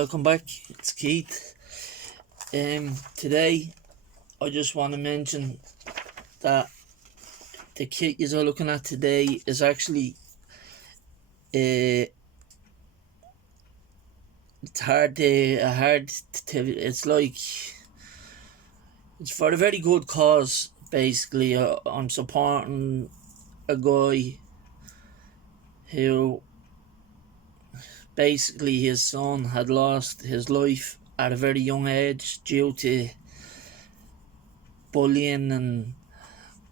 welcome back. It's Keith. Today I just want to mention that the kit you're looking at today is actually it's it's for a very good cause. Basically, I'm supporting a guy who basically his son had lost his life at a very young age due to bullying and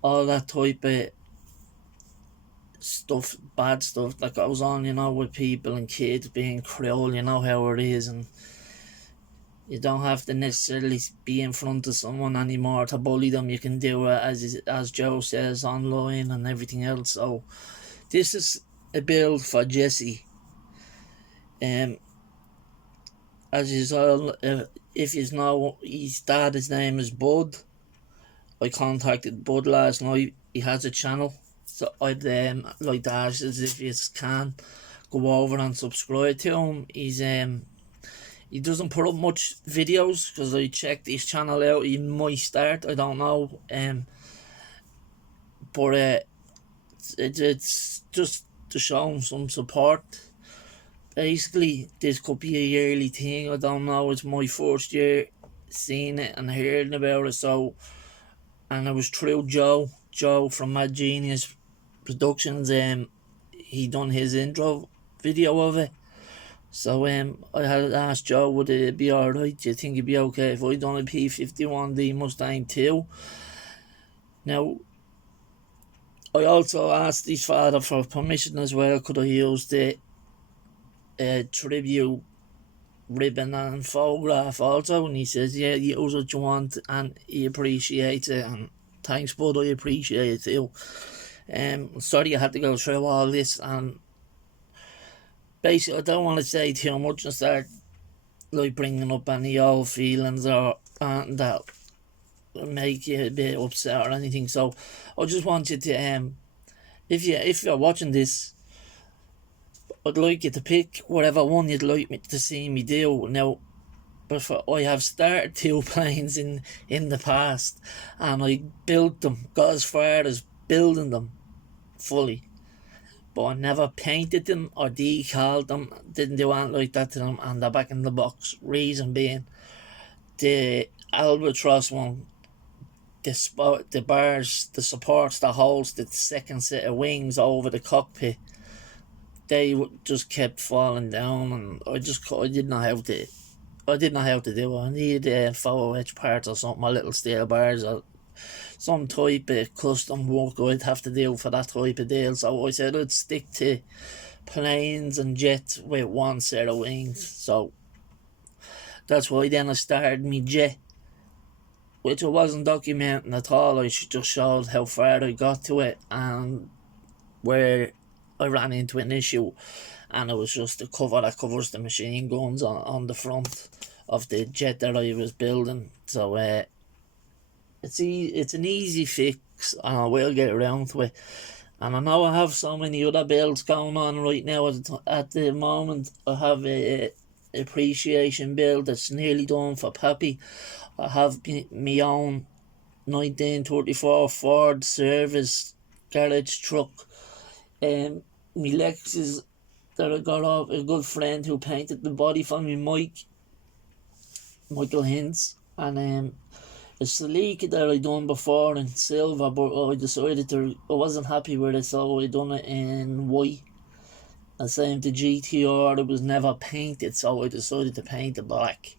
all that type of stuff, bad stuff that goes on, with people and kids being cruel. You know how it is, and you don't have to necessarily be in front of someone anymore to bully them. You can do it, as Joe says, online and everything else. So this is a build for Jesse. As you all, if you know his dad, his name is Bud. I contacted Bud last night. He has a channel, so I'd like to ask if you can go over and subscribe to him. He doesn't put up much videos because I checked his channel out. He might start, I don't know. But it's just to show him some support. Basically, this could be a yearly thing. I don't know. It's my first year seeing it and hearing about it. So, and it was through Joe from Mad Genius Productions. He done his intro video of it. So I had asked Joe, would it be alright? Do you think it'd be okay if I done a P51D Mustang too? Now, I also asked his father for permission as well. Could I use the tribute ribbon and photograph also? And he says, yeah, use what you want, and he appreciates it. And thanks, Bud, I appreciate it too. Sorry I had to go through all this, and basically I don't want to say too much and start bringing up any old feelings or that make you a bit upset or anything. So I just want you to if you're watching this, I'd like you to pick whatever one you'd like me to see me do. Now, I have started two planes in the past, and I built them, got as far as building them fully, but I never painted them or decaled them, didn't do anything like that to them, and they're back in the box. Reason being, the Albatross one, the bars, the supports, the holes, the second set of wings over the cockpit, they just kept falling down, and I didn't know how to do it. I needed 4H parts or something, or little steel bars or some type of custom work I'd have to do for that type of deal. So I said I'd stick to planes and jets with one set of wings. So that's why then I started me jet, which I wasn't documenting at all. I just showed how far I got to it and where I ran into an issue, and it was just the cover that covers the machine guns on the front of the jet that I was building. So it's an easy fix, and I will get around to it. And I know I have so many other builds going on right now. At the moment, I have a appreciation build that's nearly done for Pappy. I have my own 1934 Ford service garage truck. My Lexus that I got off a good friend who painted the body for me, Michael Hintz, and it's the leak that I done before in silver, but I decided I wasn't happy with it, so I done it in white. The same to GTR, it was never painted, so I decided to paint it black.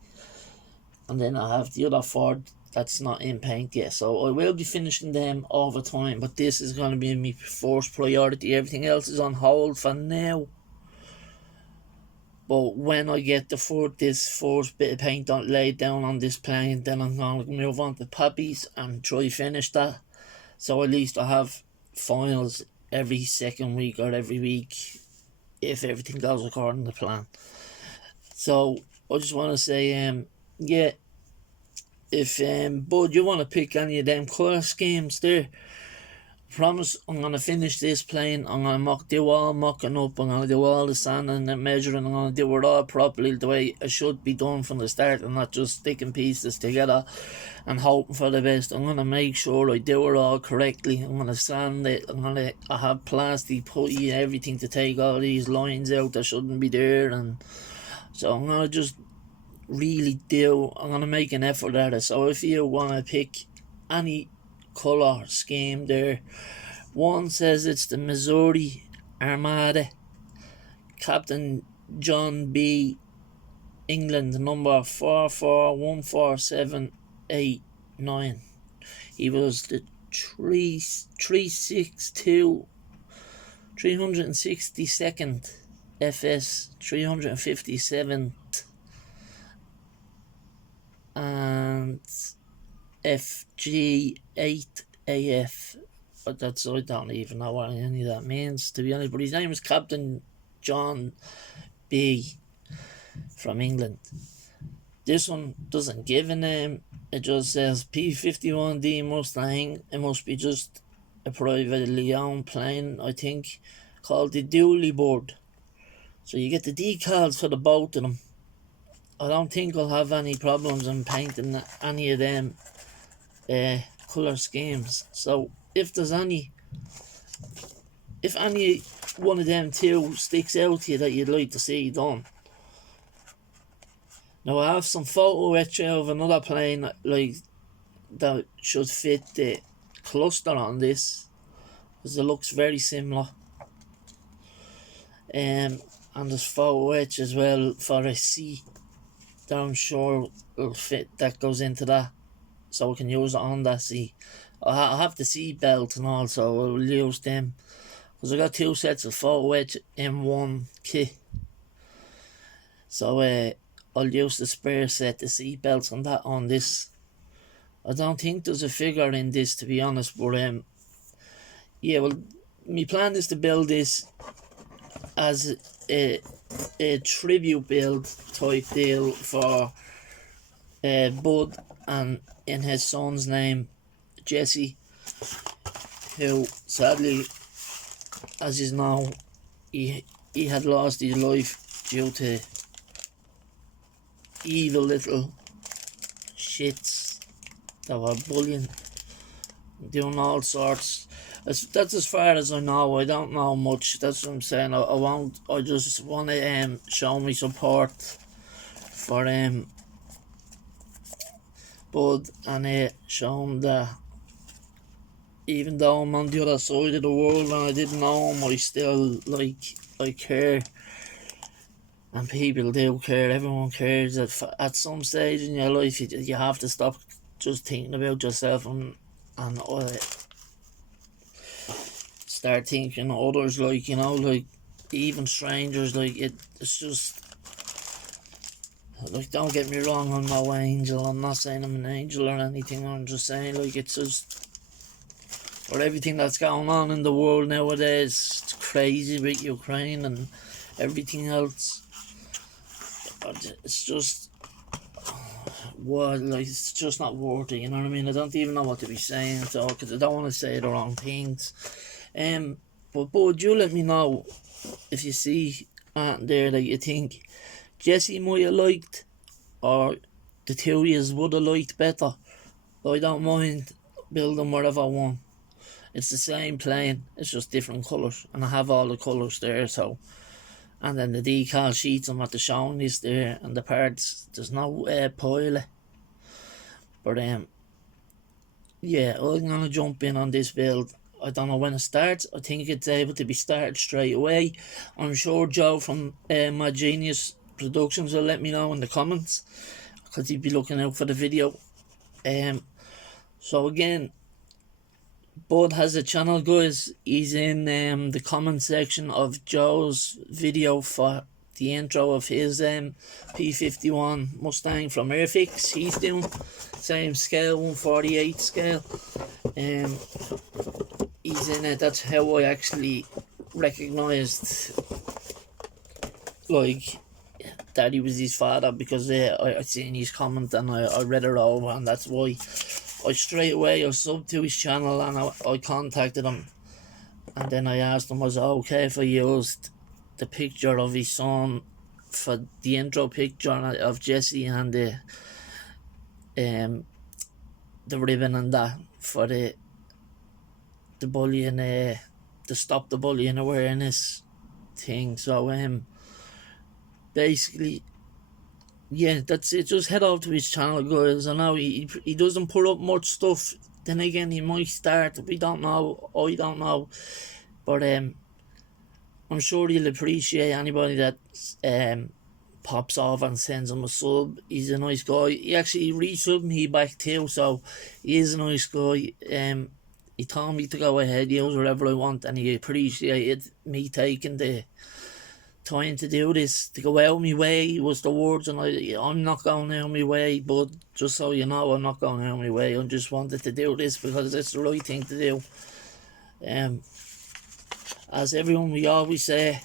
And then I have the other Ford that's not in paint yet, so I will be finishing them over time, but this is going to be my first priority. Everything else is on hold for now. But when I get this first bit of paint laid down on this plane, then I'm going to move on to Pappy's and try finish that. So at least I have finals every second week or every week if everything goes according to plan. So I just want to say, yeah, if Bud, you want to pick any of them colour schemes there, promise I'm going to finish this plane. I'm going to do all mocking up. I'm going to do all the sanding and measuring. I'm going to do it all properly the way it should be done from the start, and not just sticking pieces together and hoping for the best. I'm going to make sure I do it all correctly. I'm going to sand it. I have plastic putty, everything to take all these lines out that shouldn't be there. And so I'm going to just I'm going to make an effort at it. So if you want to pick any colour scheme there, one says it's the Missouri Armada, Captain John B. England, number 441479. He was the 362nd FS 357th and FG8AF. But I don't even know what any of that means, to be honest. But his name is Captain John B. from England. This one doesn't give a name. It just says P-51D Mustang. It must be just a privately owned plane, I think, called the Dooley Bird. So you get the decals for the both of them. I don't think I'll have any problems in painting any of them colour schemes. So if any one of them two sticks out to you that you'd like to see done. Now I have some photo etch of another plane like that should fit the cluster on this, because it looks very similar. And there's photo etch as well for a C that I'm sure will fit, that goes into that, so we can use it on that C. I have the seat belt and all, so we'll use them, because I got two sets of photo etch in one kit. So I'll use the spare set, the seat belts and that on this. I don't think there's a figure in this, to be honest, but yeah, well, my plan is to build this as a tribute build type deal for Bud, and in his son's name, Jesse, who sadly, as you know, he had lost his life due to evil little shits that were bullying, doing all sorts. That's as far as I know. I don't know much. That's what I'm saying. I just want to show my support for Bud, and show him that even though I'm on the other side of the world and I didn't know him, I still I care. And people do care, everyone cares. At some stage in your life, you have to stop just thinking about yourself and start thinking of others, like even strangers. It's just, don't get me wrong, I'm no angel. I'm not saying I'm an angel or anything. I'm just saying, it's just, for everything that's going on in the world nowadays, it's crazy with Ukraine and everything else. It's just, it's just not worth it, you know what I mean? I don't even know what to be saying, so, because I don't want to say the wrong things. But Bud, you let me know if you see there that you think Jesse might have liked, or the two of you would have liked better. I don't mind building whatever I want. It's the same plane, it's just different colours, and I have all the colours there, so. And then the decal sheets and what the showing is there, and the parts, there's no pilot. But yeah, I'm gonna jump in on this build. I don't know when it starts. I think it's able to be started straight away. I'm sure Joe from My Genius Productions will let me know in the comments, because he'd be looking out for the video. So again, Bud has a channel, guys. He's in the comment section of Joe's video for the intro of his P-51 Mustang from Airfix. He's doing same scale, 1/48 scale. He's in it. That's how I actually recognised that he was his father, because I seen his comment and I read it over, and that's why. I straight away I subbed to his channel, and I contacted him, and then I asked him was it okay if I used the picture of his son for the intro picture of Jesse, and the ribbon and that for the bullying, to stop the bullying awareness thing. So basically, yeah, that's it. Just head over to his channel, guys. I know he doesn't put up much stuff. Then again, he might start. We don't know. I don't know. But I'm sure he'll appreciate anybody that pops off and sends him a sub. He's a nice guy. He actually resubbed me back too, so he is a nice guy. He told me to go ahead, use whatever I want, and he appreciated me taking the time to do this, to go out my way was the words, and I'm not going out my way, but just so you know, I'm not going out my way. I just wanted to do this because it's the right thing to do. As everyone, we always say,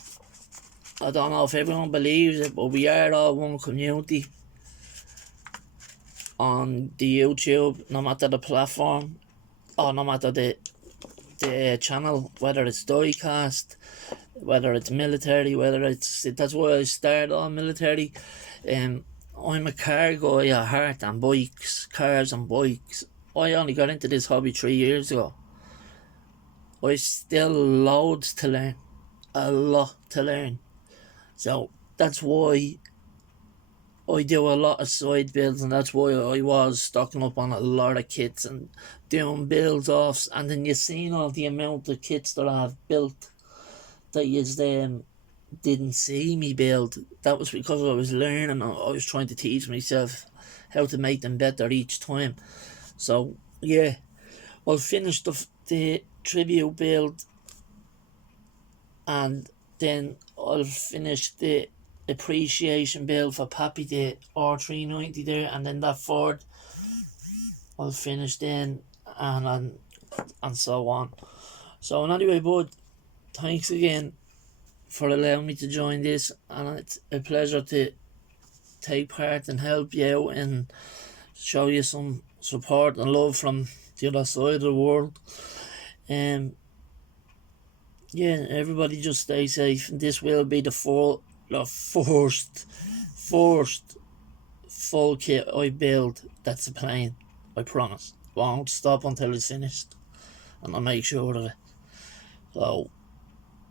I don't know if everyone believes it, but we are all one community on the YouTube, no matter the platform, or no matter the channel, whether it's diecast, whether it's military, that's why I started on military. I'm a car guy at heart, and cars and bikes. I only got into this hobby 3 years ago. I still loads to learn, a lot to learn. So that's why I do a lot of side builds, and that's why I was stocking up on a lot of kits and doing builds offs. And then you've seen all the amount of kits that I've built that you didn't see me build. That was because I was learning. I was trying to teach myself how to make them better each time. So yeah, I'll finish the tribute build, and then I'll finish the appreciation build for Pappy, the R390 there, and then that Ford I'll finish then, and so on. So anyway, bud, thanks again for allowing me to join this, and it's a pleasure to take part and help you out and show you some support and love from the other side of the world. Yeah, everybody just stay safe. This will be the first full kit I build that's a plane. I promise. Won't stop until it's finished, and I'll make sure of it. So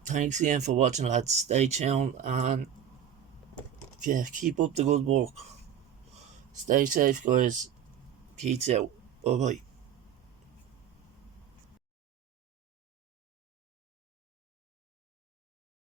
thanks again for watching, lads. Stay tuned, and yeah, keep up the good work. Stay safe, guys. Keats out. Bye bye.